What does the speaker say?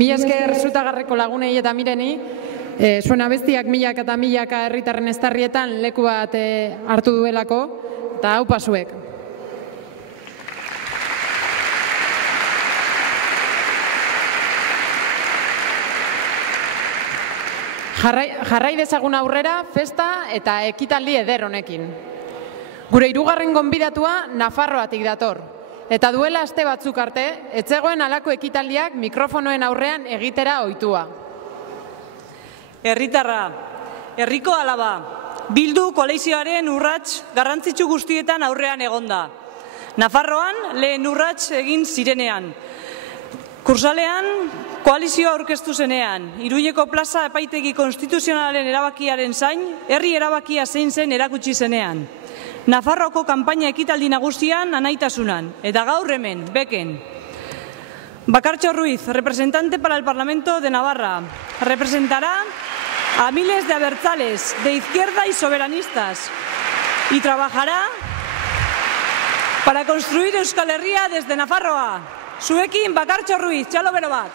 Mila esker Zutagarreko lagunei eta mireni, zuen abestiak milaka eta milaka herritarren estarrietan leku bat hartu duelako, eta hau pasuek. Jarrai dezagun aurrera, festa eta ekitaldi eder honekin. Gure hirugarren gonbidatua Nafarroatik dator. Eta duela aste batzuk arte, ez zegoen halako ekitaldiak mikrofonoen aurrean egitera ohitua. Herritarra, herriko alaba, Bildu koalizioaren urrats garrantzitsu guztietan aurrean egonda. Nafarroan lehen urrats egin zirenean. Kursalean koalizioa aurkeztu zenean, Iruñeko plaza epaitegi konstituzionalen erabakiaren zain, herri erabakia zein zen erakutsi zenean. Nafarroako kanpaina ekitaldi nagusian anaitasunan, eta gaur hemen, beken. Bakartxo Ruiz, representante para el Parlamento de Navarra, representará a miles de abertzales, de izquierda y soberanistas, y trabajará para construir Euskal Herria desde Nafarroa. Zuekin Bakartxo Ruiz, txalo bero bat.